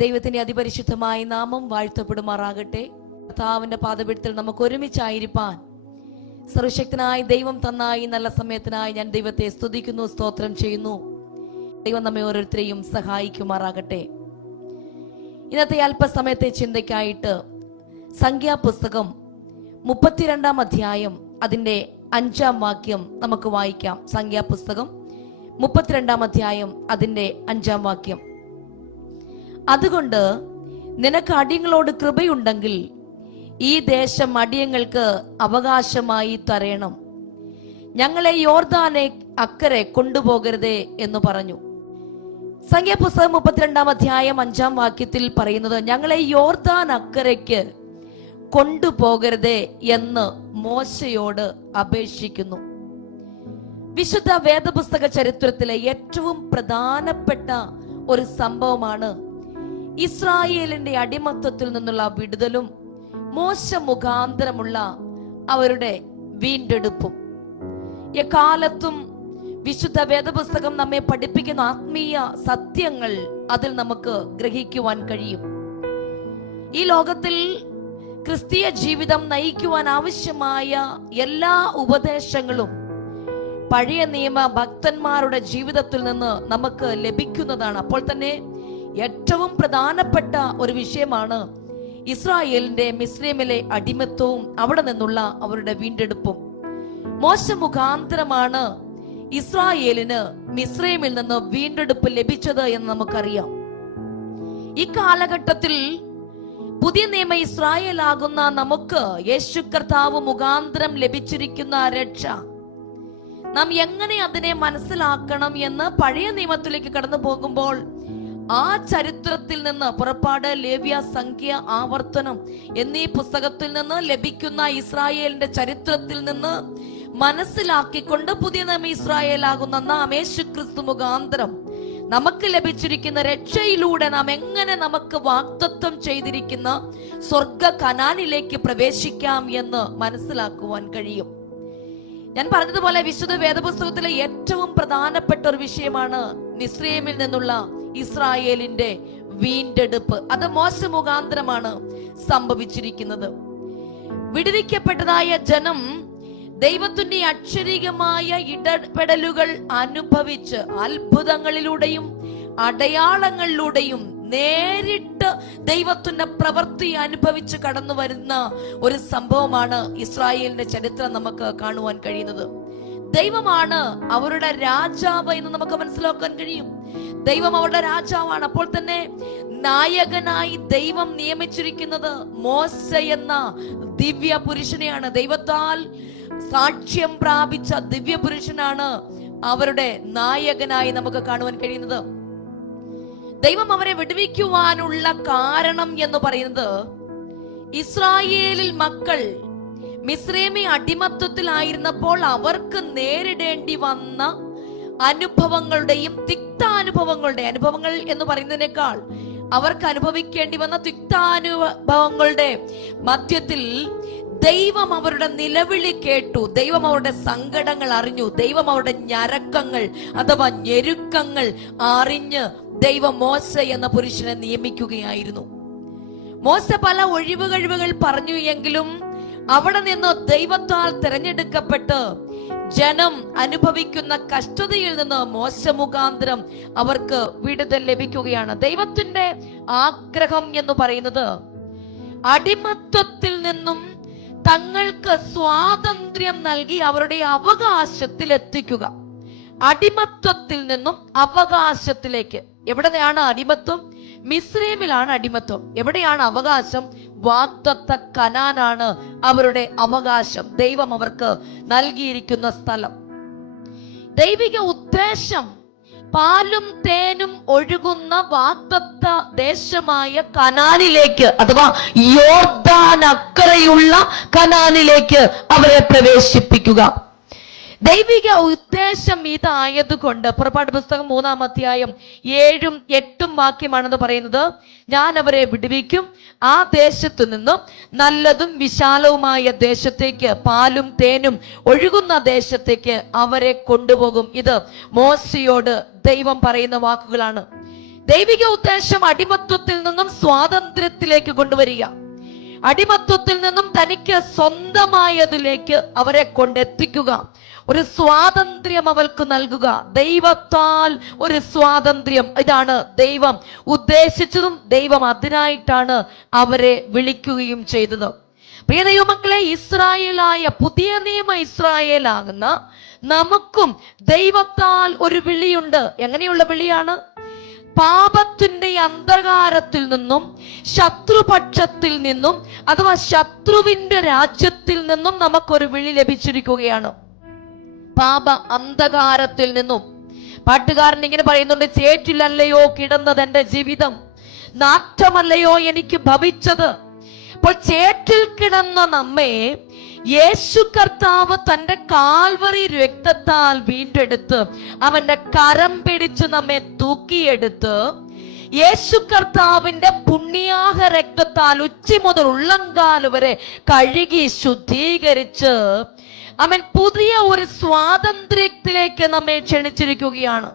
ദൈവത്തിന്റെ അതിപരിശുദ്ധമായ നാമം വാഴ്ത്തപ്പെടുമാറാകട്ടെ. കർത്താവിന്റെ പാദപീഠത്തിൽ നമുക്ക് ഒരുമിച്ചായിരിക്കാൻ സർവശക്തനായ ദൈവം തന്നായി നല്ല സമയത്തിനായി ഞാൻ ദൈവത്തെ സ്തുതിക്കുന്നു, സ്തോത്രം ചെയ്യുന്നു. ദൈവം നമ്മെ ഓരോരുത്തരെയും സഹായിക്കുമാറാകട്ടെ. ഇന്നത്തെ അല്പസമയത്തെ ചിന്തയ്ക്കായിട്ട് സംഖ്യാപുസ്തകം 32 അധ്യായം അതിൻ്റെ 5 വാക്യം നമുക്ക് വായിക്കാം. സംഖ്യാപുസ്തകം 32 അധ്യായം അതിൻ്റെ 5 വാക്യം. അതുകൊണ്ട് നിനക്ക് അടിയങ്ങളോട് കൃപയുണ്ടെങ്കിൽ ഈ ദേശം അടിയങ്ങൾക്ക് അവകാശമായി തരേണം, ഞങ്ങളെ യോർദാനെ അക്കരെ കൊണ്ടുപോകരുതേ എന്ന് പറഞ്ഞു. സംഖ്യാപുസ്തകം 32 അധ്യായം 5 വാക്യത്തിൽ പറയുന്നത് ഞങ്ങളെ യോർദാൻ അക്കരയ്ക്ക് കൊണ്ടുപോകരുതേ എന്ന് മോശയോട് അപേക്ഷിക്കുന്നു. വിശുദ്ധ വേദപുസ്തക ചരിത്രത്തിലെ ഏറ്റവും പ്രധാനപ്പെട്ട ഒരു സംഭവമാണ് ഇസ്രായേലിന്റെ അടിമത്തത്തിൽ നിന്നുള്ള വിടുതലും മോശ മുഖാന്തരമുള്ള അവരുടെ വീണ്ടെടുപ്പും. എക്കാലത്തും വിശുദ്ധ വേദപുസ്തകം നമ്മെ പഠിപ്പിക്കുന്ന ആത്മീയ സത്യങ്ങൾ അതിൽ നമുക്ക് ഗ്രഹിക്കുവാൻ കഴിയും. ഈ ലോകത്തിൽ ക്രിസ്തീയ ജീവിതം നയിക്കുവാൻ ആവശ്യമായ എല്ലാ ഉപദേശങ്ങളും പഴയ നിയമ ഭക്തന്മാരുടെ ജീവിതത്തിൽ നിന്ന് നമുക്ക് ലഭിക്കുന്നതാണ്. അപ്പോൾ തന്നെ ഏറ്റവും പ്രധാനപ്പെട്ട ഒരു വിഷയമാണ് ഇസ്രായേലിന്റെ മിസ്രൈമിലെ അടിമത്വവും അവിടെ നിന്നുള്ള അവരുടെ വീണ്ടെടുപ്പും. മോശ മുഖാന്തരമാണ് ഇസ്രായേലിന് മിസ്രൈമിൽ നിന്ന് വീണ്ടെടുപ്പ് ലഭിച്ചത് എന്ന് നമുക്കറിയാം. ഈ കാലഘട്ടത്തിൽ പുതിയ നിയമ ഇസ്രായേൽ ആകുന്ന നമുക്ക് യേശു കർത്താവ് മുഖാന്തരം ലഭിച്ചിരിക്കുന്ന രക്ഷ നാം എങ്ങനെ അതിനെ മനസ്സിലാക്കണം എന്ന് പഴയ നിയമത്തിലേക്ക് കടന്നു പോകുമ്പോൾ ആ ചരിത്രത്തിൽ നിന്ന് പുറപ്പാട്, ലേവ്യ, സംഖ്യ, ആവർത്തനം എന്നീ പുസ്തകത്തിൽ നിന്ന് ലഭിക്കുന്ന ഇസ്രായേലിന്റെ ചരിത്രത്തിൽ നിന്ന് മനസ്സിലാക്കിക്കൊണ്ട് പുതിയ നിയമ ഇസ്രായേൽ ആകുന്ന നാം യേശു ക്രിസ്തു മുഖാന്തരം നമുക്ക് ലഭിച്ചിരിക്കുന്ന രക്ഷയിലൂടെ നാം എങ്ങനെ നമുക്ക് വാഗ്ദത്തം ചെയ്തിരിക്കുന്ന സ്വർഗ കനാനിലേക്ക് പ്രവേശിക്കാം എന്ന് മനസ്സിലാക്കുവാൻ കഴിയും. ഞാൻ പറഞ്ഞതുപോലെ വിശുദ്ധ വേദപുസ്തകത്തിലെ ഏറ്റവും പ്രധാനപ്പെട്ട ഒരു വിഷയമാണ് മിസ്രൈമിൽ നിന്നുള്ള ഇസ്രായേലിന്റെ വീണ്ടെടുപ്പ്. അത് മോശ മുഖാന്തരമാണ് സംഭവിച്ചിരിക്കുന്നത്. വിടുവിക്കപ്പെട്ടതായ ജനം ദൈവത്തിന്റെ അക്ഷരികമായ ഇടപെടലുകൾ അനുഭവിച്ച് അത്ഭുതങ്ങളിലൂടെയും അടയാളങ്ങളിലൂടെയും നേരിട്ട് ദൈവത്തിന്റെ പ്രവൃത്തി അനുഭവിച്ച് കടന്നു വരുന്ന ഒരു സംഭവമാണ് ഇസ്രായേലിന്റെ ചരിത്രം നമുക്ക് കാണുവാൻ കഴിയുന്നത്. ദൈവമാണ് അവരുടെ രാജാവ് എന്ന് നമുക്ക് മനസ്സിലാക്കാൻ കഴിയും. ദൈവം അവരുടെ രാജാവാണ്. അപ്പോൾ തന്നെ നായകനായി ദൈവം നിയമിച്ചിരിക്കുന്നത് മോശ എന്ന ദിവ്യ പുരുഷനെയാണ്. ദൈവത്താൽ സാക്ഷ്യം പ്രാപിച്ച ദിവ്യ പുരുഷനാണ് അവരുടെ നായകനായി നമുക്ക് കാണുവാൻ കഴിയുന്നത്. ദൈവം അവരെ വിടുവിക്കുവാനുള്ള കാരണം എന്ന് പറയുന്നത് ഇസ്രായേലിൽ മക്കൾ മിസ്രൈമി അടിമത്വത്തിലായിരുന്നപ്പോൾ അവർക്ക് നേരിടേണ്ടി വന്ന അനുഭവങ്ങളുടെയും അനുഭവങ്ങൾ എന്ന് പറയുന്നതിനേക്കാൾ അവർക്ക് അനുഭവിക്കേണ്ടി വന്ന തിക്താനുഭവങ്ങളുടെ മധ്യത്തിൽ ദൈവം അവരുടെ നിലവിളി കേട്ടു, ദൈവം അവരുടെ സങ്കടങ്ങൾ അറിഞ്ഞു, ദൈവം അവരുടെ ഞരക്കങ്ങൾ അഥവാ ഞെരുക്കങ്ങൾ അറിഞ്ഞ് ദൈവം മോശ എന്ന പുരുഷനെ നിയമിക്കുകയായിരുന്നു. മോശ പല ഒഴിവുകഴിവുകൾ പറഞ്ഞു എങ്കിലും അവിടെ നിന്ന് ദൈവത്താൽ തിരഞ്ഞെടുക്കപ്പെട്ട് ജനം അനുഭവിക്കുന്ന കഷ്ടതയിൽ നിന്ന് മോശ മുഖാന്തരം അവർക്ക് വിടുതൽ ലഭിക്കുകയാണ്. ദൈവത്തിന്റെ ആഗ്രഹം എന്ന് പറയുന്നത് അടിമത്വത്തിൽ നിന്നും തങ്ങൾക്ക് സ്വാതന്ത്ര്യം നൽകി അവരുടെ അവകാശത്തിൽ എത്തിക്കുക. അടിമത്വത്തിൽ നിന്നും അവകാശത്തിലേക്ക്. എവിടെയാണ് അടിമത്വം? മിസ്രൈമിലാണ് അടിമത്വം. എവിടെയാണ് അവകാശം? വാഗ്ദത്ത കനാനാണ് അവരുടെ അവകാശം. ദൈവം അവർക്ക് നൽകിയിരിക്കുന്ന സ്ഥലം. ദൈവിക ഉദ്ദേശം പാലും തേനും ഒഴുകുന്ന വാഗ്ദത്ത ദേശമായ കനാനിലേക്ക് അഥവാ യോർദാൻ അക്കരയുള്ള കനാനിലേക്ക് അവരെ പ്രവേശിപ്പിക്കുക. ദൈവിക ഉദ്ദേശം ഇതായതുകൊണ്ട് പുറപ്പാട് പുസ്തകം 3 അധ്യായം 7 8 വാക്യമാണെന്ന് പറയുന്നത്, ഞാൻ അവരെ വിടുവിക്കും, ആ ദേശത്തു നിന്നും നല്ലതും വിശാലവുമായ ദേശത്തേക്ക്, പാലും തേനും ഒഴുകുന്ന ദേശത്തേക്ക് അവരെ കൊണ്ടുപോകും. ഇത് മോശയോട് ദൈവം പറയുന്ന വാക്കുകളാണ്. ദൈവിക ഉദ്ദേശം അടിമത്വത്തിൽ നിന്നും സ്വാതന്ത്ര്യത്തിലേക്ക് കൊണ്ടുവരിക, അടിമത്വത്തിൽ നിന്നും തനിക്ക് സ്വന്തമായതിലേക്ക് അവരെ കൊണ്ടെത്തിക്കുക, ഒരു സ്വാതന്ത്ര്യം അവർക്ക് നൽകുക. ദൈവത്താൽ ഒരു സ്വാതന്ത്ര്യം, ഇതാണ് ദൈവം ഉദ്ദേശിച്ചതും ദൈവം അതിനായിട്ടാണ് അവരെ വിളിക്കുകയും ചെയ്തത്. പ്രിയ ദൈവമക്കളെ, ഇസ്രായേലായ പുതിയ നിയമ ഇസ്രായേലാകുന്ന നമുക്കും ദൈവത്താൽ ഒരു വിളിയുണ്ട്. എങ്ങനെയുള്ള വിളിയാണ്? പാപത്തിന്റെ അന്ധകാരത്തിൽ നിന്നും, ശത്രുപക്ഷത്തിൽ നിന്നും, അഥവാ ശത്രുവിന്റെ രാജ്യത്തിൽ നിന്നും നമുക്കൊരു വിളി ലഭിച്ചിരിക്കുകയാണ്. പാപ അന്ധകാരത്തിൽ നിന്നും. പാട്ടുകാരൻ ഇങ്ങനെ പറയുന്നുണ്ട്: ചേറ്റിലല്ലയോ കിടന്നത് എന്റെ ജീവിതം, നാറ്റമല്ലയോ എനിക്ക് ഭവിച്ചത്. അപ്പോൾ ചേറ്റിൽ കിടന്ന നമ്മെ യേശു കർത്താവ് തന്റെ കാൽവറി രക്തത്താൽ വീണ്ടെടുത്ത് അവന്റെ കരം പിടിച്ച് നമ്മെ തൂക്കിയെടുത്ത് യേശു കർത്താവിന്റെ പുണ്യാഹ രക്തത്താൽ ഉച്ചി മുതൽ ഉള്ളങ്കാല് വരെ കഴുകി ശുദ്ധീകരിച്ച് അവൻ പുതിയ ഒരു സ്വാതന്ത്ര്യത്തിലേക്ക് നമ്മെ ക്ഷണിച്ചിരിക്കുകയാണ്.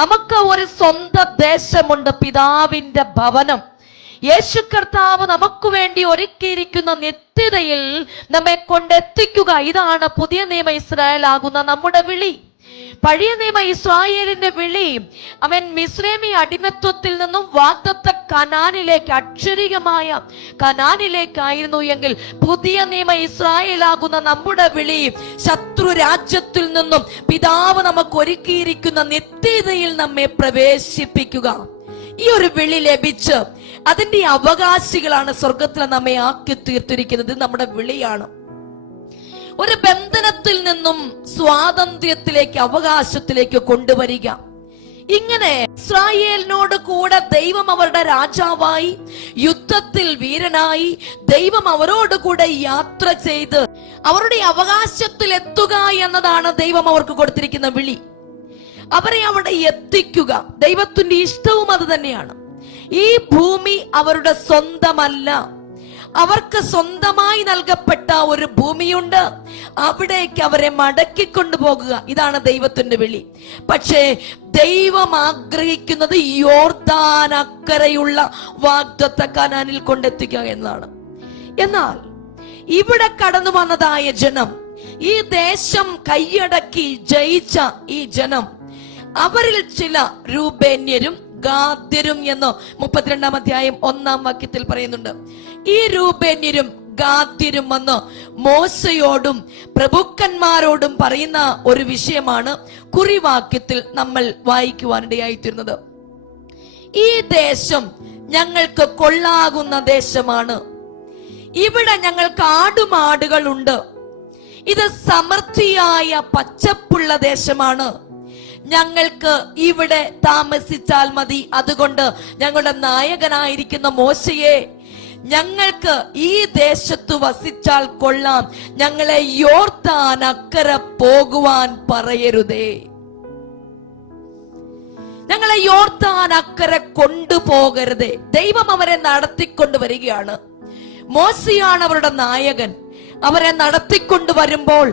നമുക്ക് ഒരു സ്വന്തം ദേശമുണ്ട്, പിതാവിന്റെ ഭവനം. യേശു കർത്താവ് നമുക്ക് വേണ്ടി ഒരുക്കിയിരിക്കുന്ന നിത്യതയിൽ നമ്മെ കൊണ്ടെത്തിക്കുക. ഇതാണ് പുതിയ നിയമ ഇസ്രായേൽ ആകുന്ന നമ്മുടെ വിളി. പഴയ നിയമ ഇസ്രായേലിന്റെ വിളി അവൻ മിസ്രൈമി അടിമത്വത്തിൽ നിന്നും വാഗ്ദത്ത കനാനിലേക്ക്, അക്ഷരികമായ കനാനിലേക്കായിരുന്നു എങ്കിൽ പുതിയ നിയമ ഇസ്രായേൽ ആകുന്ന നമ്മുടെ വിളി ശത്രു രാജ്യത്തിൽ നിന്നും പിതാവ് നമുക്ക് ഒരുക്കിയിരിക്കുന്ന നിത്യതയിൽ നമ്മെ പ്രവേശിപ്പിക്കുക. ഈ ഒരു വിളി ലഭിച്ച് അതിന്റെ അവകാശികളാണ് സ്വർഗത്തിൽ നമ്മെ ആക്കി തീർത്തിരിക്കുന്നത്. നമ്മുടെ വിളിയാണ്. ഒരു ബന്ധനത്തിൽ നിന്നും സ്വാതന്ത്ര്യത്തിലേക്ക്, അവകാശത്തിലേക്ക് കൊണ്ടുവരിക. ഇങ്ങനെ ഇസ്രായേലിനോട് കൂടെ ദൈവം അവരുടെ രാജാവായി, യുദ്ധത്തിൽ വീരനായി ദൈവം അവരോട് കൂടെ യാത്ര ചെയ്ത് അവരുടെ അവകാശത്തിൽ എത്തുക എന്നതാണ് ദൈവം അവർക്ക് കൊടുത്തിരിക്കുന്ന വിളി. അവരെ അവിടെ എത്തിക്കുക. ദൈവത്തിന്റെ ഇഷ്ടവും അത് തന്നെയാണ്. ഈ ഭൂമി അവരുടെ സ്വന്തമല്ല. അവർക്ക് സ്വന്തമായി നൽകപ്പെട്ട ഒരു ഭൂമിയുണ്ട്. അവിടേക്ക് അവരെ മടക്കിക്കൊണ്ടുപോകുക. ഇതാണ് ദൈവത്തിന്റെ വിളി. പക്ഷേ ദൈവം ആഗ്രഹിക്കുന്നത് യോർദാൻ അക്കരെയുള്ള വാഗ്ദത്ത കനാനിൽ കൊണ്ടെത്തിക്കുക എന്നതാണ്. എന്നാൽ ഇവിടെ കടന്നു വന്നതായ ജനം, ഈ ദേശം കൈയടക്കി ജയിച്ച ഈ ജനം, അവരിൽ ചില രൂബേന്യരും ഗാദ്യരും എന്ന് 32-ാം അധ്യായം 1-ാം വാക്യത്തിൽ പറയുന്നുണ്ട്. ഈ രൂബേന്യരും ഗാദ്യരും വന്ന് മോശയോടും പ്രഭുക്കന്മാരോടും പറയുന്ന ഒരു വിഷയമാണ് കുറിവാക്യത്തിൽ നമ്മൾ വായിക്കുവാനിടയായിത്തീരുന്നത്. ഈ ദേശം ഞങ്ങൾക്ക് കൊള്ളാകുന്ന ദേശമാണ്. ഇവിടെ ഞങ്ങൾക്ക് ആടുമാടുകളുണ്ട്. ഇത് സമൃദ്ധിയായ പച്ചപ്പുള്ള ദേശമാണ്. ഞങ്ങൾക്ക് ഇവിടെ താമസിച്ചാൽ മതി. അതുകൊണ്ട് ഞങ്ങളുടെ നായകനായിരിക്കുന്ന മോശയെ, ഞങ്ങൾക്ക് ഈ ദേശത്ത് വസിച്ചാൽ കൊള്ളാം, ഞങ്ങളെ യോർദാൻ അക്കരെ പോകുവാൻ പറയരുതേ. ഞങ്ങളെ യോർദാൻ അക്കരെ കൊണ്ടുപോകരുതേ. ദൈവം അവരെ നടത്തിക്കൊണ്ടുവരികയാണ്. മോശയാണ് അവരുടെ നായകൻ. അവരെ നടത്തിക്കൊണ്ടുവരുമ്പോൾ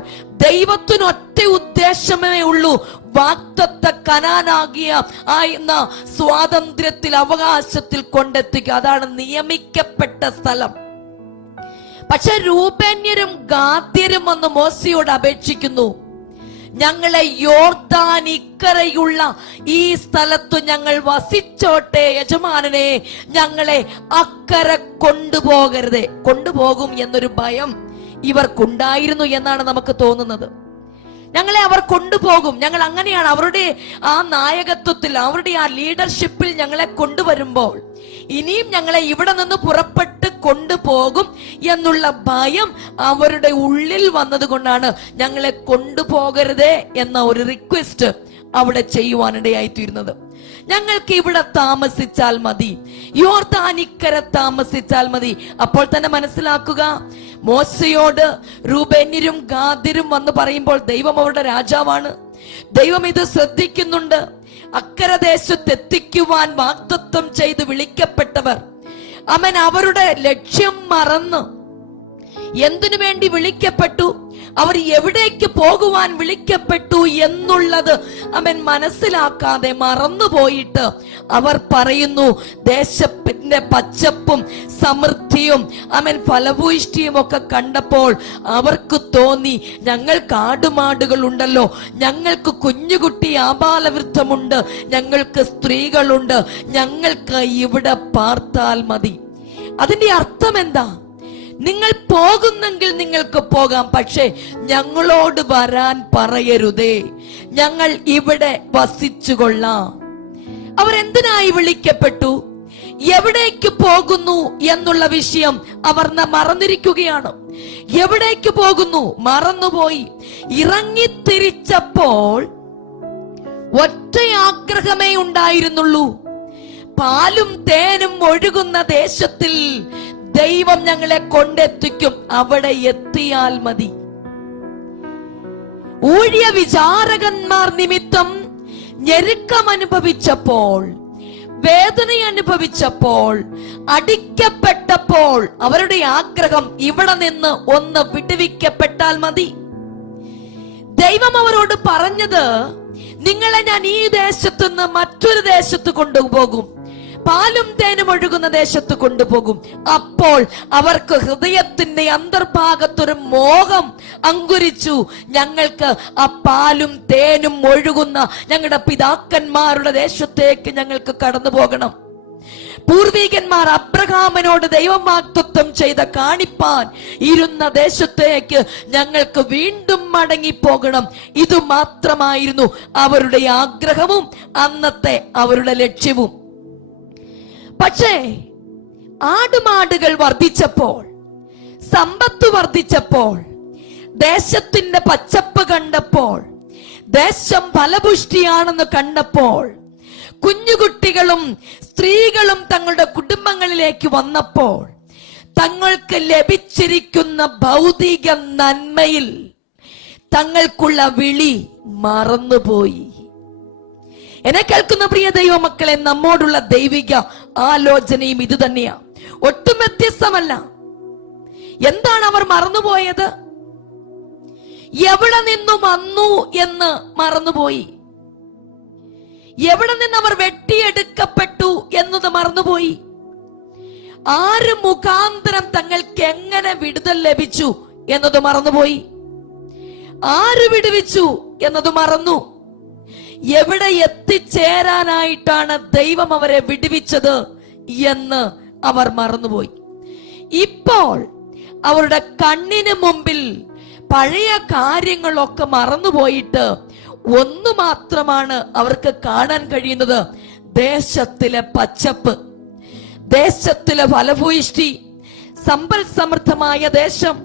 ദൈവത്തിന് ഒറ്റ ഉദ്ദേശമേ ഉള്ളൂ: വാഗ്ദത്ത കനാനാകിയ ആയിരുന്ന സ്വാതന്ത്ര്യത്തിൽ, അവകാശത്തിൽ കൊണ്ടെത്തിക്കുക. അതാണ് നിയമിക്കപ്പെട്ട സ്ഥലം. പക്ഷെ രൂബേന്യരും ഗാദ്യരും വന്ന് മോശയോട് അപേക്ഷിക്കുന്നു: ഞങ്ങളെ യോർദാൻ ഇക്കരെയുള്ള ഈ സ്ഥലത്തു ഞങ്ങൾ വസിച്ചോട്ടെ, യജമാനനെ, ഞങ്ങളെ അക്കരെ കൊണ്ടുപോകരുതേ. കൊണ്ടുപോകും എന്നൊരു ഭയം ഇവർക്കുണ്ടായിരുന്നു എന്നാണ് നമുക്ക് തോന്നുന്നത്. ഞങ്ങളെ അവർ കൊണ്ടുപോകും, ഞങ്ങൾ അങ്ങനെയാണ്. അവരുടെ ആ നായകത്വത്തിൽ, അവരുടെ ആ ലീഡർഷിപ്പിൽ ഞങ്ങളെ കൊണ്ടുവരുമ്പോൾ ഇനിയും ഞങ്ങളെ ഇവിടെ നിന്ന് പുറപ്പെട്ട് കൊണ്ടുപോകും എന്നുള്ള ഭയം അവരുടെ ഉള്ളിൽ വന്നതുകൊണ്ടാണ് ഞങ്ങളെ കൊണ്ടുപോകരുതേ എന്ന ഒരു റിക്വസ്റ്റ് അവിടെ ചെയ്യുവാനിടയായിത്തീരുന്നത്. ഞങ്ങൾക്ക് ഇവിടെ താമസിച്ചാൽ മതി, യോർദാനിക്കരെ താമസിച്ചാൽ മതി. അപ്പോൾ തന്നെ മനസ്സിലാക്കുക, മോശയോട് രൂബേന്യരും ഗാദ്യരും വന്ന് പറയുമ്പോൾ ദൈവം അവരുടെ രാജാവാണ്. ദൈവം ഇത് ശ്രദ്ധിക്കുന്നുണ്ട്. അക്കരെ ദേശത്ത് എത്തിക്കുവാൻ വാഗ്ദത്തം ചെയ്ത് വിളിക്കപ്പെട്ടവർ അവരുടെ ലക്ഷ്യം മറന്ന് എന്തിനു വേണ്ടി വിളിക്കപ്പെട്ടു, അവർ എവിടേക്ക് പോകുവാൻ വിളിക്കപ്പെട്ടു എന്നുള്ളത് അവൻ മനസ്സിലാക്കാതെ മറന്നുപോയിട്ട് അവർ പറയുന്നു, ദേശത്തിന്റെ പച്ചപ്പും സമൃദ്ധിയും അവൻ ഫലഭൂയിഷ്ടിയും ഒക്കെ കണ്ടപ്പോൾ അവർക്ക് തോന്നി, ഞങ്ങൾക്ക് ആടുമാടുകൾ ഉണ്ടല്ലോ, ഞങ്ങൾക്ക് കുഞ്ഞുകുട്ടി ആബാലവൃദ്ധമുണ്ട്, ഞങ്ങൾക്ക് സ്ത്രീകളുണ്ട്, ഞങ്ങൾക്ക് ഇവിടെ പാർത്താൽ മതി. അതിന്റെ അർത്ഥം എന്താ? നിങ്ങൾ പോകുന്നെങ്കിൽ നിങ്ങൾക്ക് പോകാം, പക്ഷേ ഞങ്ങളോട് വരാൻ പറയരുതേ, ഞങ്ങൾ ഇവിടെ വസിച്ചുകൊള്ളാം. അവരെന്തിനായി വിളിക്കപ്പെട്ടു, എവിടേക്ക് പോകുന്നു എന്നുള്ള വിഷയം അവർ മറന്നിരിക്കുകയാണ്. എവിടേക്ക് പോകുന്നു മറന്നുപോയി. ഇറങ്ങിത്തിരിച്ചപ്പോൾ ഒറ്റ ആഗ്രഹമേ ഉണ്ടായിരുന്നുള്ളൂ, പാലും തേനും ഒഴുകുന്ന ദേശത്തിൽ ദൈവം ഞങ്ങളെ കൊണ്ടെത്തിക്കും, അവിടെ എത്തിയാൽ മതി. ഊഴിയ വിചാരകന്മാർ നിമിത്തം ഞെരുക്കം അനുഭവിച്ചപ്പോൾ, വേദന അനുഭവിച്ചപ്പോൾ, അടിക്കപ്പെട്ടപ്പോൾ അവരുടെ ആഗ്രഹം ഇവിടെ നിന്ന് ഒന്ന് വിടുവിക്കപ്പെട്ടാൽ മതി. ദൈവം അവരോട് പറഞ്ഞത്, നിങ്ങളെ ഞാൻ ഈ ദേശത്തു നിന്ന് മറ്റൊരു ദേശത്ത് കൊണ്ടുപോകും, പാലും തേനും ഒഴുകുന്ന ദേശത്ത് കൊണ്ടുപോകും. അപ്പോൾ അവർക്ക് ഹൃദയത്തിന്റെ അന്തർഭാഗത്തൊരു മോഹം അങ്കുരിച്ചു, ഞങ്ങൾക്ക് ആ പാലും തേനും ഒഴുകുന്ന ഞങ്ങളുടെ പിതാക്കന്മാരുടെ ദേശത്തേക്ക് ഞങ്ങൾക്ക് കടന്നു പോകണം. പൂർവികന്മാർ അബ്രഹാമിനോട് ദൈവം വാഗ്ദത്തം ചെയ്ത കാണിപ്പാൻ ഇരുന്ന ദേശത്തേക്ക് ഞങ്ങൾക്ക് വീണ്ടും മടങ്ങിപ്പോകണം. ഇത് മാത്രമായിരുന്നു അവരുടെ ആഗ്രഹവും അന്നത്തെ അവരുടെ ലക്ഷ്യവും. പക്ഷേ ആടുമാടുകൾ വർദ്ധിച്ചപ്പോൾ, സമ്പത്ത് വർദ്ധിച്ചപ്പോൾ, ദേശത്തിന്റെ പച്ചപ്പ് കണ്ടപ്പോൾ, ദേശം ഫലപുഷ്ടിയാണെന്ന് കണ്ടപ്പോൾ, കുഞ്ഞുകുട്ടികളും സ്ത്രീകളും തങ്ങളുടെ കുടുംബങ്ങളിലേക്ക് വന്നപ്പോൾ, തങ്ങൾക്ക് ലഭിച്ചിരിക്കുന്ന ഭൗതിക നന്മയിൽ തങ്ങൾക്കുള്ള വിളി മറന്നുപോയി. എന്നെ കേൾക്കുന്ന പ്രിയ ദൈവമക്കളെ, നമ്മോടുള്ള ദൈവിക ആലോചനയും ഇത് തന്നെയാ, ഒട്ടും വ്യത്യസ്തമല്ല. എന്താണ് അവർ മറന്നുപോയത്? എവിടെ നിന്നു വന്നു എന്ന് മറന്നുപോയി. എവിടെ നിന്ന് അവർ വെട്ടിയെടുക്കപ്പെട്ടു എന്നത് മറന്നുപോയി. ആര് മുഖാന്തരം തങ്ങൾക്ക് എങ്ങനെ വിടുതൽ ലഭിച്ചു എന്നത് മറന്നുപോയി. ആര് വിടുവിച്ചു എന്നത് മറന്നു. എവിടെ എത്തിച്ചേരാനായിട്ടാണ് ദൈവം അവരെ വിടുവിച്ചത് എന്ന് അവർ മറന്നുപോയി. ഇപ്പോൾ അവരുടെ കണ്ണിന് മുമ്പിൽ പഴയ കാര്യങ്ങളൊക്കെ മറന്നുപോയിട്ട് ഒന്നു മാത്രമാണ് അവർക്ക് കാണാൻ കഴിയുന്നത്: ദേശത്തിലെ പച്ചപ്പ്, ദേശത്തിലെ ഫലഭൂയിഷ്ടി, സമ്പൽ സമൃദ്ധമായ ദേശം.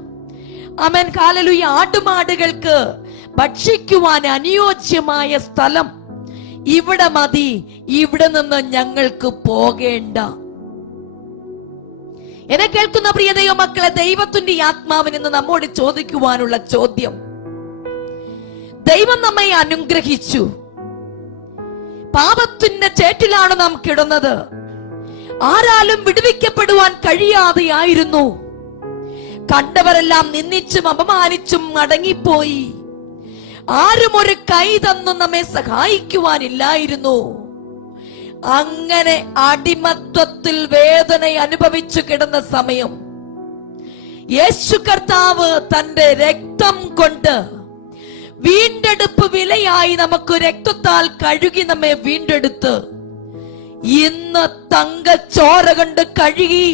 ആമേൻ, ഹല്ലേലൂയ. ആടുമാടുകൾക്ക് ഭക്ഷിക്കുവാൻ അനുയോജ്യമായ സ്ഥലം, ഇവിടെ മതി, ഇവിടെ നിന്ന് ഞങ്ങൾക്ക് പോകേണ്ട. എന്നെ കേൾക്കുന്ന പ്രിയ ദൈവമക്കളെ, ദൈവത്തിന്റെ ആത്മാവിൽ നിന്ന് നമ്മോട് ചോദിക്കുവാനുള്ള ചോദ്യം: ദൈവം നമ്മെ അനുഗ്രഹിച്ചു, പാപത്തിന്റെ ചേറ്റിലാണ് നാം കിടന്നത്, ആരാലും വിടുവിക്കപ്പെടുവാൻ കഴിയാതെയായിരുന്നു, കണ്ടവരെല്ലാം നിന്ദിച്ചും അപമാനിച്ചും മടങ്ങിപ്പോയി, ആരും ഒരു കൈ തന്നു നമ്മെ സഹായിക്കുവാനില്ലായിരുന്നു. അങ്ങനെ അടിമത്വത്തിൽ വേദന അനുഭവിച്ചു കിടന്ന സമയം യേശു കർത്താവ് തന്റെ രക്തം കൊണ്ട് വീണ്ടെടുപ്പ് വിലയായി നമുക്ക് രക്തത്താൽ കഴുകി നമ്മെ വീണ്ടെടുത്ത് ഇന്ന് തങ്കച്ചോര കൊണ്ട് കഴുകി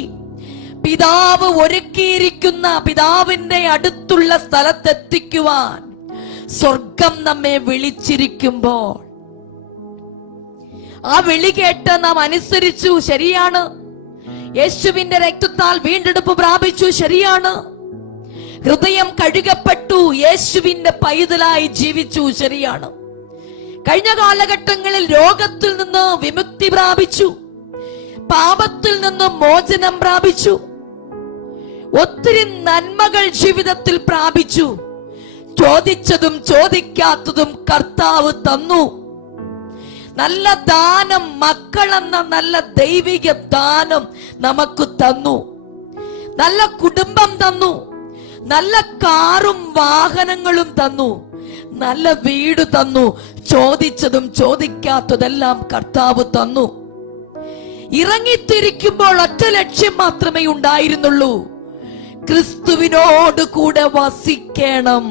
പിതാവ് ഒരുക്കിയിരിക്കുന്ന പിതാവിന്റെ അടുത്തുള്ള സ്ഥലത്തെത്തിക്കുവാൻ സ്വർഗം നമ്മെ വിളിച്ചിരിക്കുമ്പോൾ ആ വിളി കേട്ട് നാം അനുസരിച്ചു, ശരിയാണ്. യേശുവിന്റെ രക്തത്താൽ വീണ്ടെടുപ്പ് പ്രാപിച്ചു, ശരിയാണ്. ഹൃദയം കഴുകപ്പെട്ടു, യേശുവിന്റെ പൈതലായി ജീവിച്ചു, ശരിയാണ്. കഴിഞ്ഞ കാലഘട്ടങ്ങളിൽ രോഗത്തിൽ നിന്ന് വിമുക്തി പ്രാപിച്ചു, പാപത്തിൽ നിന്ന് മോചനം പ്രാപിച്ചു, ഒത്തിരി നന്മകൾ ജീവിതത്തിൽ പ്രാപിച്ചു. ചോദിച്ചതും ചോദിക്കാത്തതും കർത്താവ് തന്നു. നല്ല ദാനം, മക്കളെന്ന നല്ല ദൈവിക ദാനം നമുക്ക് തന്നു. നല്ല കുടുംബം തന്നു, നല്ല കാറും വാഹനങ്ങളും തന്നു, നല്ല വീട് തന്നു, ചോദിച്ചതും ചോദിക്കാത്തതെല്ലാം കർത്താവ് തന്നു. ഇറങ്ങിത്തിരിക്കുമ്പോൾ ഒറ്റ ലക്ഷ്യം മാത്രമേ ഉണ്ടായിരുന്നുള്ളൂ, ക്രിസ്തുവിനോട് കൂടെ വസിക്കണം,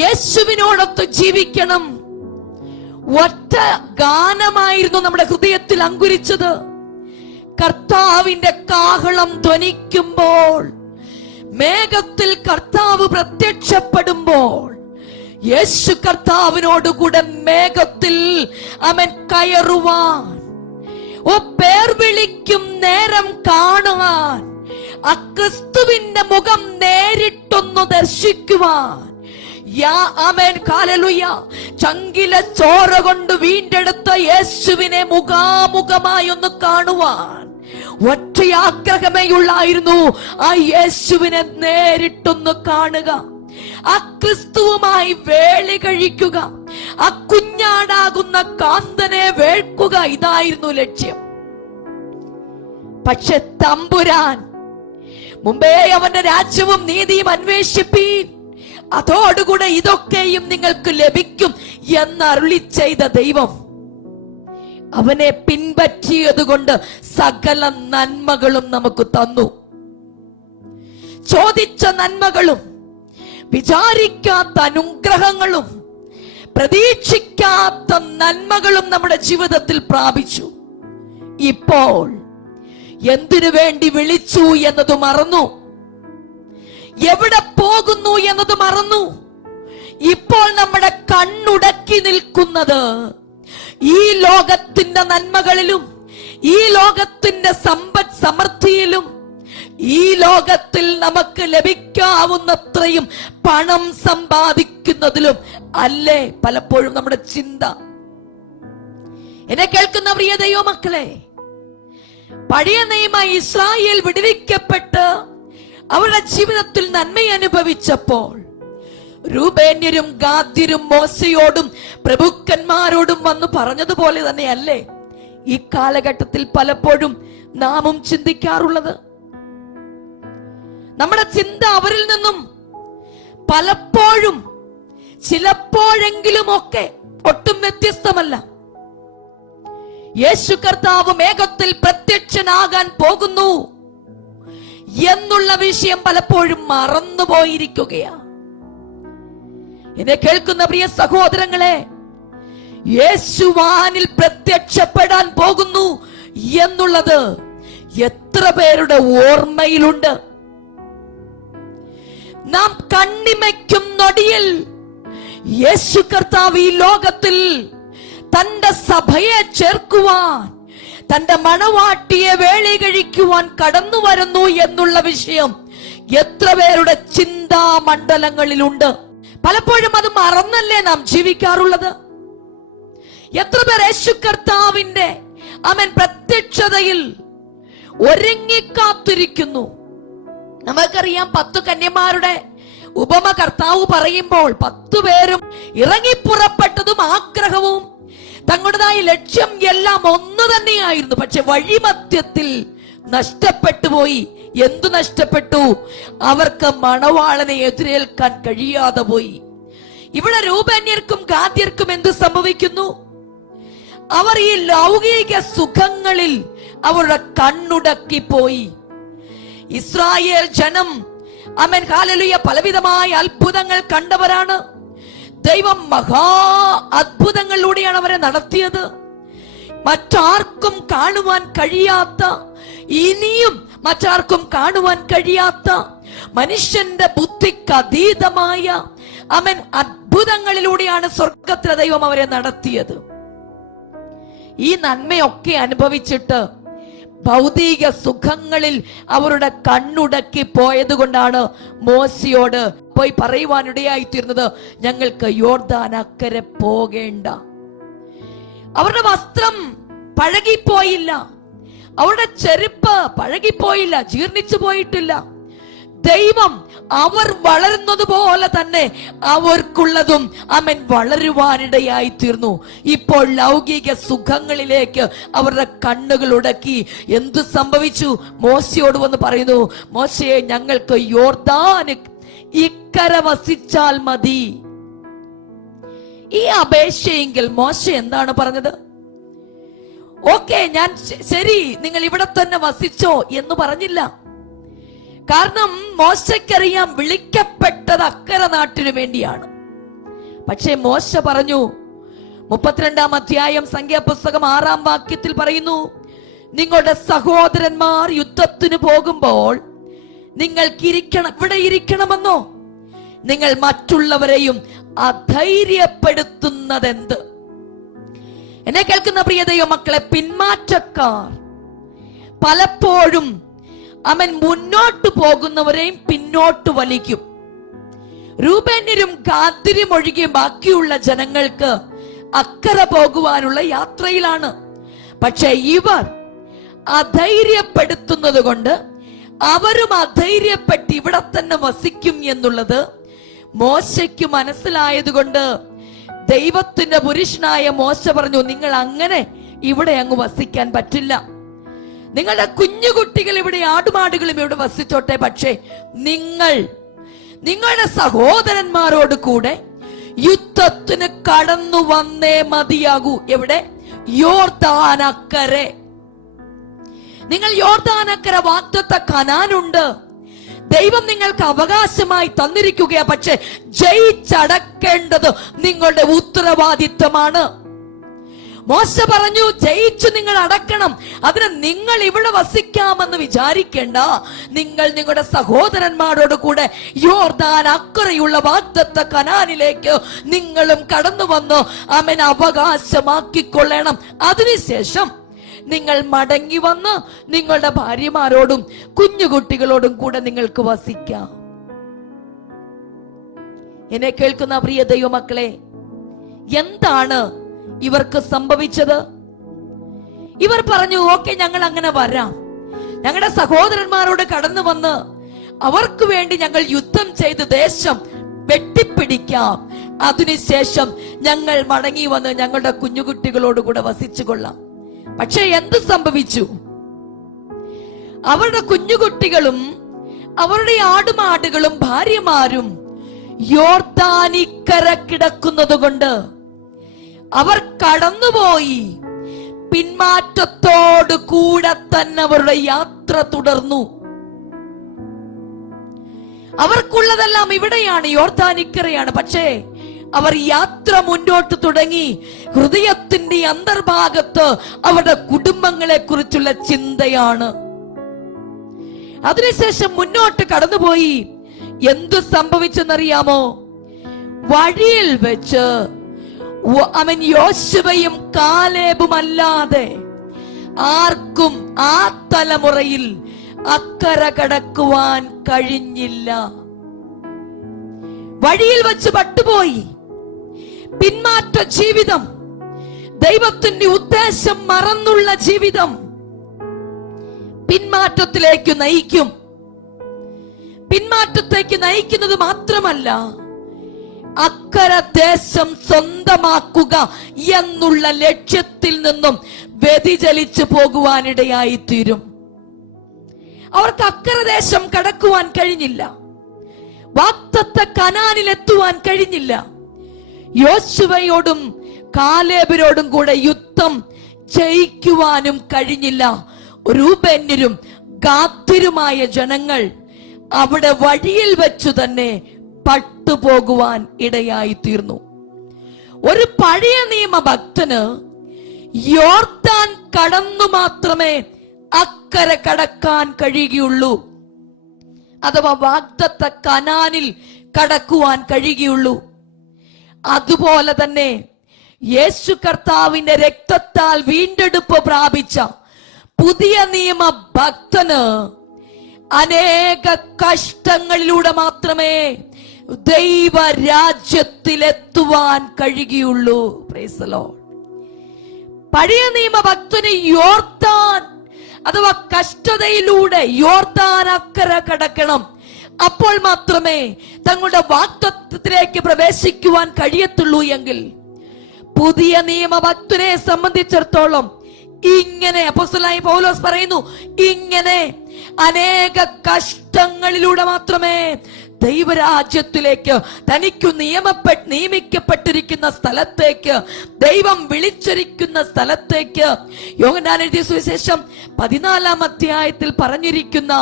യേശുവിനോടൊത്ത് ജീവിക്കണം. ഒറ്റ ഗാനമായിരുന്നു നമ്മുടെ ഹൃദയത്തിൽ അങ്കുരിച്ചത്. കർത്താവിന്റെ കാഹളം ധ്വനിക്കുമ്പോൾ, മേഘത്തിൽ കർത്താവ് പ്രത്യക്ഷപ്പെടുമ്പോൾ, യേശു കർത്താവിനോടുകൂടെ മേഘത്തിൽ അവൻ കയറുവാൻ, പേർ വിളിക്കും നേരം കാണുവാൻ, ആ ക്രിസ്തുവിന്റെ മുഖം നേരിട്ടൊന്നു ദർശിക്കുവാൻ, ചങ്കിലെ ചോര കൊണ്ട് വീണ്ടെടുത്ത യേശുവിനെ മുഖാമുഖമായി ഒന്ന് കാണുവാൻ ഒറ്റ ആഗ്രഹമേ ഉള്ളായിരുന്നു, ആ യേശുവിനെ നേരിട്ടൊന്ന് കാണുക, ആ ക്രിസ്തുവുമായി വേളി കഴിക്കുക, ആ കുഞ്ഞാടാകുന്ന കാന്തനെ വേൾക്കുക. ഇതായിരുന്നു ലക്ഷ്യം. പക്ഷെ തമ്പുരാൻ മുമ്പേ അവന്റെ രാജ്യവും നീതിയും അന്വേഷിപ്പീൻ, അതോടുകൂടെ ഇതൊക്കെയും നിങ്ങൾക്ക് ലഭിക്കും എന്നരുളി ചെയ്ത ദൈവം അവനെ പിൻപറ്റിയത് കൊണ്ട് സകല നന്മകളും നമുക്ക് തന്നു. ചോദിച്ച നന്മകളും വിചാരിക്കാത്ത അനുഗ്രഹങ്ങളും പ്രതീക്ഷിക്കാത്ത നന്മകളും നമ്മുടെ ജീവിതത്തിൽ പ്രാപിച്ചു. ഇപ്പോൾ എന്തിനു വേണ്ടി വിളിച്ചു എന്നത് മറന്നു, എവിടെ പോകുന്നു എന്നത് മറന്നു. ഇപ്പോൾ നമ്മുടെ കണ്ണുടക്കി നിൽക്കുന്നത് ഈ ലോകത്തിന്റെ നന്മകളിലും, ഈ ലോകത്തിന്റെ സമ്പദ് സമൃദ്ധിയിലും, ഈ ലോകത്തിൽ നമുക്ക് ലഭിക്കാവുന്നത്രയും പണം സമ്പാദിക്കുന്നതിലും അല്ലേ പലപ്പോഴും നമ്മുടെ ചിന്ത. എന്നെ കേൾക്കുന്ന പ്രിയ ദൈവമക്കളെ, പഴയ നിയമ ഇസ്രായേൽ വിടുവിക്കപ്പെട്ട് അവരുടെ ജീവിതത്തിൽ നന്മ അനുഭവിച്ചപ്പോൾ രൂബേന്യരും ഗാദ്യരും മോശയോടും പ്രഭുക്കന്മാരോടും വന്നു പറഞ്ഞതുപോലെ തന്നെയല്ലേ ഈ കാലഘട്ടത്തിൽ പലപ്പോഴും നാമും ചിന്തിക്കാറുള്ളത്? നമ്മുടെ ചിന്ത അവരിൽ നിന്നും പലപ്പോഴും ചിലപ്പോഴെങ്കിലും ഒക്കെ ഒട്ടും വ്യത്യസ്തമല്ല. യേശു കർത്താവ് മേഘത്തിൽ പ്രത്യക്ഷനാകാൻ പോകുന്നു എന്നുള്ള വിഷയം പലപ്പോഴും മറന്നുപോയിരിക്കുകയാണ്. എന്നെ കേൾക്കുന്ന പ്രിയ സഹോദരങ്ങളെ, യേശു വാനിൽ പ്രത്യക്ഷപ്പെടാൻ പോകുന്നു എന്നുള്ളത് എത്ര പേരുടെ ഓർമ്മയിലുണ്ട്? നാം കണ്ണിമയ്ക്കും നൊടിയിൽ യേശു കർത്താവ് ഈ ലോകത്തിൽ തന്റെ സഭയെ ചേർക്കുവാൻ, തന്റെ മണവാട്ടിയെ വേളി കഴിക്കുവാൻ കടന്നു വരുന്നു എന്നുള്ള വിഷയം എത്ര പേരുടെ ചിന്താ മണ്ഡലങ്ങളിലുണ്ട്? പലപ്പോഴും അത് മറന്നല്ലേ നാം ജീവിക്കാറുള്ളത്? എത്ര പേർ യേശു കർത്താവിന്റെ പ്രത്യക്ഷതയിൽ ഒരുങ്ങിക്കാത്തിരിക്കുന്നു? നമുക്കറിയാം, 10 കന്യമാരുടെ ഉപമ കർത്താവ് പറയുമ്പോൾ 10 പേരും ഇറങ്ങിപ്പുറപ്പെട്ടതും ആഗ്രഹവും തങ്ങളുടേതായ ലക്ഷ്യം എല്ലാം ഒന്ന് തന്നെയായിരുന്നു. പക്ഷെ വഴിമധ്യത്തിൽ നഷ്ടപ്പെട്ടു പോയി. എന്തു നഷ്ടപ്പെട്ടു? അവർക്ക് മണവാളനെ എതിരേൽക്കാൻ കഴിയാതെ പോയി. ഇവിടെ രൂപന്യർക്കും ഗാദ്യർക്കും എന്ത് സംഭവിക്കുന്നു? അവർ ഈ ലൗകിക സുഖങ്ങളിൽ അവരുടെ കണ്ണുടക്കി പോയി. ഇസ്രായേൽ ജനം ഹല്ലേലൂയ പലവിധമായ അത്ഭുതങ്ങൾ കണ്ടവരാണ്. ദൈവം മഹാ അത്ഭുതങ്ങളിലൂടെയാണ് അവരെ നടത്തിയത്. മറ്റാർക്കും കാണുവാൻ കഴിയാത്ത, ഇനിയും മറ്റാർക്കും കാണുവാൻ കഴിയാത്ത, മനുഷ്യന്റെ ബുദ്ധിക്ക് അതീതമായ അത്ഭുതങ്ങളിലൂടെയാണ് സ്വർഗത്തിലെ ദൈവം അവരെ നടത്തിയത്. ഈ നന്മയൊക്കെ അനുഭവിച്ചിട്ട് ഭൗതിക സുഖങ്ങളിൽ അവരുടെ കണ്ണുടക്കി പോയത് കൊണ്ടാണ് മോശയോട് പോയി പറയുവാനിടയായിത്തീർന്നത്, ഞങ്ങൾക്ക് യോർദാൻ അക്കരെ പോകേണ്ട. അവരുടെ വസ്ത്രം പഴകിപ്പോയില്ല, അവരുടെ ചെരുപ്പ് പഴകിപ്പോയില്ല, ജീർണിച്ചു പോയിട്ടില്ല. ദൈവം അവർ വളരുന്നത് പോലെ തന്നെ അവർക്കുള്ളതും അവൻ വളരുവാനിടയായി തീർന്നു. ഇപ്പോൾ ലൗകിക സുഖങ്ങളിലേക്ക് അവരുടെ കണ്ണുകൾ ഉടക്കി. എന്തു സംഭവിച്ചു? മോശയോട് വന്ന് പറയുന്നു, മോശയെ, ഞങ്ങൾക്ക് യോർദാന് ഇക്കര വസിച്ചാൽ മതി. ഈ അപേക്ഷയെങ്കിൽ മോശ എന്താണ് പറഞ്ഞത്? ഓക്കെ, ഞാൻ ശരി, നിങ്ങൾ ഇവിടെ തന്നെ വസിച്ചോ എന്ന് പറഞ്ഞില്ല. കാരണം മോശയ്ക്കറിയാം വിളിക്കപ്പെട്ടത് അക്കരെ നാട്ടിനു വേണ്ടിയാണ്. പക്ഷേ മോശ പറഞ്ഞു, 32 അധ്യായം സംഖ്യാപുസ്തകം 6 വാക്യത്തിൽ പറയുന്നു, നിങ്ങളുടെ സഹോദരന്മാർ യുദ്ധത്തിന് പോകുമ്പോൾ നിങ്ങൾക്ക് ഇവിടെ ഇരിക്കണമെന്നോ? നിങ്ങൾ മറ്റുള്ളവരെയും അധൈര്യപ്പെടുത്തുന്നതെന്ത്? എന്നെ കേൾക്കുന്ന പ്രിയ ദൈവമക്കളെ, പിന്മാറ്റക്കാർ പലപ്പോഴും അവൻ മുന്നോട്ട് പോകുന്നവരെയും പിന്നോട്ട് വലിക്കും. രൂബേന്യരും ഗാദ്യരും ഒഴികെ ബാക്കിയുള്ള ജനങ്ങൾക്ക് അക്കരെ പോകുവാനുള്ള യാത്രയിലാണ്. പക്ഷെ ഇവർ അധൈര്യപ്പെടുത്തുന്നത് കൊണ്ട് അവരും അധൈര്യപ്പെട്ട് ഇവിടെ തന്നെ വസിക്കും എന്നുള്ളത് മോശയ്ക്ക് മനസ്സിലായതുകൊണ്ട് ദൈവത്തിന്റെ പുരുഷനായ മോശ പറഞ്ഞു, നിങ്ങൾ അങ്ങനെ ഇവിടെ അങ്ങ് വസിക്കാൻ പറ്റില്ല. നിങ്ങളുടെ കുഞ്ഞുകുട്ടികൾ ഇവിടെ, ആടുമാടുകളും ഇവിടെ വസിച്ചോട്ടെ. പക്ഷേ നിങ്ങളുടെ സഹോദരന്മാരോട് കൂടെ യുദ്ധത്തിന് കടന്നു വന്നേ മതിയാകൂ. എവിടെ? യോർദാനക്കരെ. നിങ്ങൾ യോർദാനക്കര വാഗ്ദത്ത കനാനുണ്ട്. ദൈവം നിങ്ങൾക്ക് അവകാശമായി തന്നിരിക്കുകയാ. പക്ഷെ ജയിച്ചടക്കേണ്ടത് നിങ്ങളുടെ ഉത്തരവാദിത്വമാണ്. മോശ പറഞ്ഞു, ജയിച്ചു നിങ്ങൾ അടക്കണം. അതിന് നിങ്ങൾ ഇവിടെ വസിക്കാമെന്ന് വിചാരിക്കേണ്ട. നിങ്ങൾ നിങ്ങളുടെ സഹോദരന്മാരോട് കൂടെ യോർദാൻ അക്കരെയുള്ള വാഗ്ദത്ത കനാനിലേക്ക് നിങ്ങളും കടന്നു വന്ന് അവൻ അവകാശമാക്കിക്കൊള്ളണം. അതിനുശേഷം നിങ്ങൾ മടങ്ങി വന്ന് നിങ്ങളുടെ ഭാര്യമാരോടും കുഞ്ഞുകുട്ടികളോടും കൂടെ നിങ്ങൾക്ക് വസിക്കാം. എന്നെ കേൾക്കുന്ന പ്രിയ ദൈവമക്കളെ, എന്താണ് ഇവർക്ക് സംഭവിച്ചത്? ഇവർ പറഞ്ഞു, ഓക്കെ, ഞങ്ങൾ അങ്ങനെ വരാം. ഞങ്ങളുടെ സഹോദരന്മാരോട് കടന്നു വന്ന് അവർക്ക് വേണ്ടി ഞങ്ങൾ യുദ്ധം ചെയ്ത് ദേശം വെട്ടിപ്പിടിക്കാം. അതിനുശേഷം ഞങ്ങൾ മടങ്ങി വന്ന് ഞങ്ങളുടെ കുഞ്ഞുകുട്ടികളോട് കൂടെ വസിച്ചു കൊള്ളാം. പക്ഷെ എന്ത് സംഭവിച്ചു? അവരുടെ കുഞ്ഞുകുട്ടികളും അവരുടെ ആടുമാടുകളും ഭാര്യമാരും യോർദാനിക്കര കിടക്കുന്നത് കൊണ്ട് അവർ കടന്നുപോയി. പിന്മാറ്റത്തോട് കൂടെ തന്നെ അവരുടെ യാത്ര തുടർന്നു. അവർക്കുള്ളതെല്ലാം ഇവിടെയാണ്, യോർദാനിക്കരയാണ്. പക്ഷേ അവർ യാത്ര മുന്നോട്ട് തുടങ്ങി. ഹൃദയത്തിന്റെ അന്തർഭാഗത്ത് അവരുടെ കുടുംബങ്ങളെ കുറിച്ചുള്ള ചിന്തയാണ്. അതിനുശേഷം മുന്നോട്ട് കടന്നുപോയി. എന്തു സംഭവിച്ചെന്നറിയാമോ? വഴിയിൽ വെച്ച് അവൻ യോശുവയും കാലേബുമല്ലാതെ ആർക്കും ആ തലമുറയിൽ അക്കര കടക്കുവാൻ കഴിഞ്ഞില്ല. വഴിയിൽ വെച്ച് പട്ടുപോയി. പിന്മാറ്റ ജീവിതം, ദൈവത്തിന്റെ ഉദ്ദേശം മറന്നുള്ള ജീവിതം പിന്മാറ്റത്തിലേക്ക് നയിക്കും. പിന്മാറ്റത്തേക്ക് നയിക്കുന്നത് മാത്രമല്ല, അക്കര ദേശം സ്വന്തമാക്കുക എന്നുള്ള ലക്ഷ്യത്തിൽ നിന്നും വ്യതിചലിച്ചു പോകുവാനിടയായി തീരും. അവർക്ക് അക്കര ദേശം കടക്കുവാൻ കഴിഞ്ഞില്ല. വാഗ്ദത്ത കനാനിൽ എത്തുവാൻ കഴിഞ്ഞില്ല. യോശുവയോടും കാലേബിനോടും കൂടെ യുദ്ധം ജയിക്കുവാനും കഴിഞ്ഞില്ല. രൂബേന്യരും ഗാദ്യരുമായ ജനങ്ങൾ അവിടെ വഴിയിൽ വെച്ചു തന്നെ പട്ടുപോകുവാൻ ഇടയായി തീർന്നു. ഒരു പഴയ നിയമ ഭക്തന് യോർദാൻ കടന്നു മാത്രമേ അക്കരെ കടക്കാൻ കഴിയുകയുള്ളൂ, അഥവാ വാഗ്ദത്ത കനാനിൽ കടക്കുവാൻ കഴിയുകയുള്ളൂ. അതുപോലെ തന്നെ യേശു കർത്താവിന്റെ രക്തത്താൽ വീണ്ടെടുപ്പ് പ്രാപിച്ച പുതിയ നിയമ ഭക്തന് അനേക കഷ്ടങ്ങളിലൂടെ മാത്രമേ ദൈവരാജ്യത്തിലെത്തുവാൻ കഴിയുകയുള്ളൂ. Praise the Lord. പഴയ നിയമ ഭക്തന് യോർദാൻ അഥവാ കഷ്ടതയിലൂടെ യോർദാൻ അക്കരെ കടക്കണം. അപ്പോൾ മാത്രമേ തങ്ങളുടെ വാഗ്ദത്തത്തിലേക്ക് പ്രവേശിക്കുവാൻ കഴിയത്തുള്ളൂ എങ്കിൽ പുതിയ നിയമ ഭക്തനെ സംബന്ധിച്ചിടത്തോളം ഇങ്ങനെ അപ്പോസ്തലനായ പൗലോസ് പറയുന്നു, ഇങ്ങനെ അനേക കഷ്ടങ്ങളിലൂടെ മാത്രമേ ദൈവരാജ്യത്തിലേക്ക് തനിക്കു നിയമിക്കപ്പെട്ടിരിക്കുന്ന സ്ഥലത്തേക്ക്, ദൈവം വിളിച്ചിരിക്കുന്ന സ്ഥലത്തേക്ക്, യോഹന്നാൻ എഴുതിയ സുവിശേഷം 14-ാം അധ്യായത്തിൽ പറഞ്ഞിരിക്കുന്ന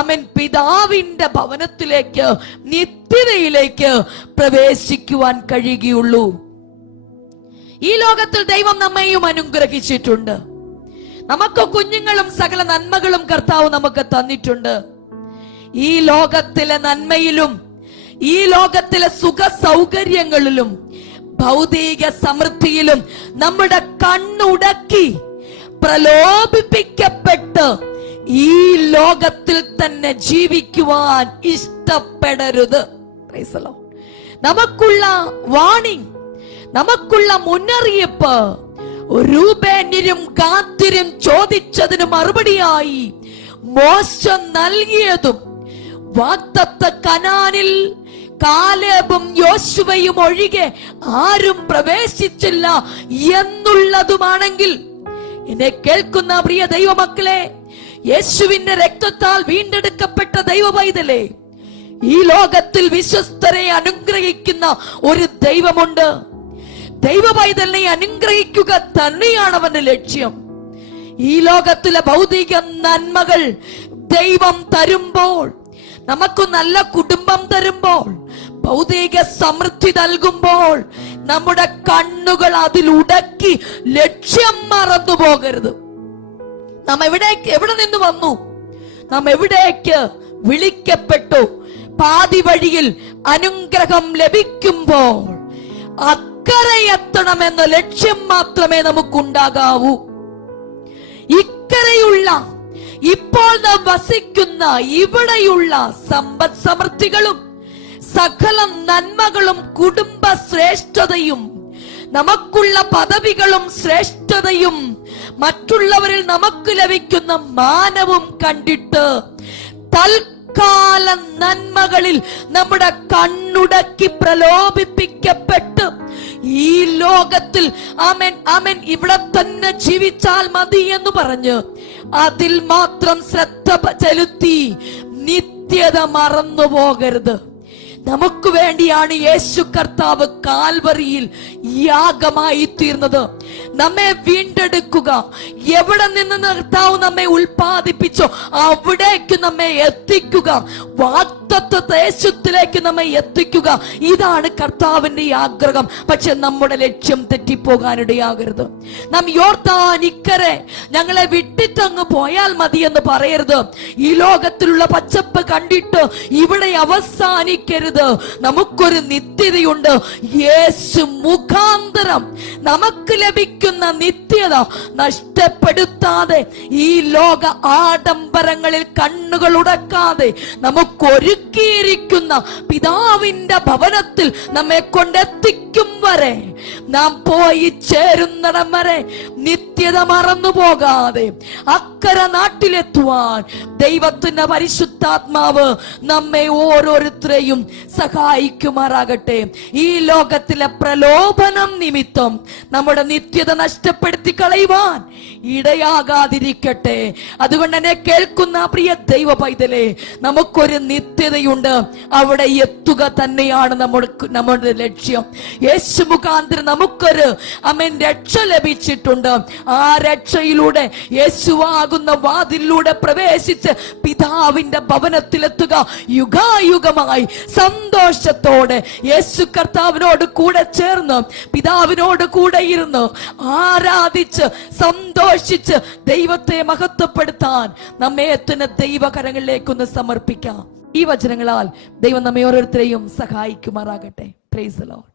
ആമേൻ പിതാവിന്റെ ഭവനത്തിലേക്ക്, നിത്യതയിലേക്ക് പ്രവേശിക്കുവാൻ കഴിയുകയുള്ളൂ. ഈ ലോകത്തിൽ ദൈവം നമ്മെയും അനുഗ്രഹിച്ചിട്ടുണ്ട്. നമുക്ക് കുഞ്ഞുങ്ങളും സകല നന്മകളും കർത്താവ് നമുക്ക് തന്നിട്ടുണ്ട്. ഈ ലോകത്തിലെ നന്മയിലും ഈ ലോകത്തിലെ സുഖ സൗകര്യങ്ങളിലും ഭൗതിക സമൃദ്ധിയിലും നമ്മുടെ കണ്ണുടക്കി പ്രലോഭിപ്പിക്കപ്പെട്ട് ഈ ലോകത്തിൽ തന്നെ ജീവിക്കുവാൻ ഇഷ്ടപ്പെടരുത്. നമുക്കുള്ള വാണിംഗ്, നമുക്കുള്ള മുന്നറിയിപ്പ്, രൂപേന്യരും ഗാദ്യരും ചോദിച്ചതിന് മറുപടിയായി മോശ നൽകിയതും വാഗ്ദത്ത കനാനിൽ കാലേബും യോശുവയും ഒഴികെ ആരും പ്രവേശിച്ചില്ല എന്നുള്ളതുമാണെങ്കിൽ, എന്നെ കേൾക്കുന്ന പ്രിയ ദൈവമക്കളെ, യേശുവിന്റെ രക്തത്താൽ വീണ്ടെടുക്കപ്പെട്ട ദൈവ പൈതലേ, ഈ ലോകത്തിൽ വിശ്വസ്തരെ അനുഗ്രഹിക്കുന്ന ഒരു ദൈവമുണ്ട്. ദൈവ പൈതലിനെ അനുഗ്രഹിക്കുക തന്നെയാണ് അവന്റെ ലക്ഷ്യം. ഈ ലോകത്തിലെ ഭൗതിക നന്മകൾ ദൈവം തരുമ്പോൾ, നമുക്ക് നല്ല കുടുംബം തരുമ്പോൾ, ഭൗതിക സമൃദ്ധി നൽകുമ്പോൾ, നമ്മുടെ കണ്ണുകൾ അതിലുടക്കി ലക്ഷ്യം മറന്നു പോകരുത്. നാം എവിടെ നിന്ന് വന്നു, നാം എവിടേക്ക് വിളിക്കപ്പെട്ടു, പാതി വഴിയിൽ അനുഗ്രഹം ലഭിക്കുമ്പോൾ അക്കരെ എത്തണമെന്ന ലക്ഷ്യം മാത്രമേ നമുക്കുണ്ടാകാവൂ. ഇക്കരെയുള്ള, ഇപ്പോൾ നാം വസിക്കുന്ന ഇവിടെയുള്ള സമ്പദ് സമൃദ്ധികളും സകല നന്മകളും കുടുംബ ശ്രേഷ്ഠതയും നമുക്കുള്ള പദവികളും ശ്രേഷ്ഠതയും മറ്റുള്ളവരിൽ നമുക്ക് ലഭിക്കുന്ന മാനവും കണ്ടിട്ട് തൽക്കാല നന്മകളിൽ നമ്മുടെ കണ്ണുടക്കി പ്രലോഭിപ്പിക്കപ്പെട്ട് ഈ ലോകത്തിൽ ആമേൻ ആമേൻ ഇവിടെ തന്നെ ജീവിച്ചാൽ മതി എന്ന് പറഞ്ഞ് അതിൽ മാത്രം ശ്രദ്ധ ചെലുത്തി നിത്യത മറന്നു പോകരുത്. നമുക്ക് വേണ്ടിയാണ് യേശു കർത്താവ് കാൽവറിയിൽ യാഗമായി തീർന്നത്. നമ്മെ വീണ്ടെടുക്കുക, എവിടെ നിന്ന് കർത്താവ് നമ്മെ ഉൽപ്പാദിപ്പിച്ചോ അവിടേക്ക് നമ്മെ എത്തിക്കുക, വാഗ്ദത്ത ദേശത്തിലേക്ക് നമ്മെ എത്തിക്കുക. ഇതാണ് കർത്താവിന്റെ ആഗ്രഹം. പക്ഷെ നമ്മുടെ ലക്ഷ്യം തെറ്റിപ്പോകാനിടയാകരുത്. നാം യോർദാൻ ഇക്കരെ ഞങ്ങളെ വിട്ടിട്ടങ്ങ് പോയാൽ മതി എന്ന് പറയരുത്. ഈ ലോകത്തിലുള്ള പച്ചപ്പ് കണ്ടിട്ട് ഇവിടെ അവസാനിക്കരുത്. നമുക്കൊരു നിത്യതയുണ്ട്. യേശു മുഖാന്തരം നമുക്ക് ലഭിക്കുന്ന നിത്യത നഷ്ടപ്പെടുത്താതെ, ഈ ലോക ആഡംബരങ്ങളിൽ കണ്ണുകൾ ഉടക്കാതെ, നമുക്കൊരുക്കിയിരിക്കുന്ന പിതാവിന്റെ ഭവനത്തിൽ നമ്മെ കൊണ്ടെത്തിക്കും വരെ, നാം പോയി ചേരുന്നിടം വരെ നിത്യത മറന്നു പോകാതെ അക്കര നാട്ടിലെത്തുവാൻ ദൈവത്തിന്റെ പരിശുദ്ധാത്മാവ് നമ്മെ ഓരോരുത്തരെയും സഹായിക്കുമാറാകട്ടെ. ഈ ലോകത്തിലെ പ്രലോഭനം നിമിത്തം നമ്മുടെ നിത്യത നഷ്ടപ്പെടുത്തി കളയുവാൻ ഇടയാകാതിരിക്കട്ടെ. അതുകൊണ്ട് എന്നെ കേൾക്കുന്ന പ്രിയ ദൈവ പൈതലേ, നമുക്കൊരു നിത്യതയുണ്ട്. അവിടെ എത്തുക തന്നെയാണ് നമ്മുടെ ലക്ഷ്യം. യേശു മുഖാന്തരം നമുക്കൊരു രക്ഷ ലഭിച്ചിട്ടുണ്ട്. ആ രക്ഷയിലൂടെ യേശുവാകുന്ന വാതിലൂടെ പ്രവേശിച്ച് പിതാവിന്റെ ഭവനത്തിലെത്തുക, യുഗായുഗമായി സന്തോഷത്തോടെ യേശു കർത്താവിനോട് കൂടെ ചേർന്ന് പിതാവിനോട് കൂടെ ഇരുന്ന് ആരാധിച്ച് സന്തോഷിച്ച് ദൈവത്തെ മഹത്വപ്പെടുത്താൻ നമ്മെ എത്തുന്ന ദൈവകരങ്ങളിലേക്കൊന്ന് സമർപ്പിക്കാം. ഈ വചനങ്ങളാൽ ദൈവം നമ്മെ ഓരോരുത്തരെയും സഹായിക്കുമാറാകട്ടെ. Praise the Lord.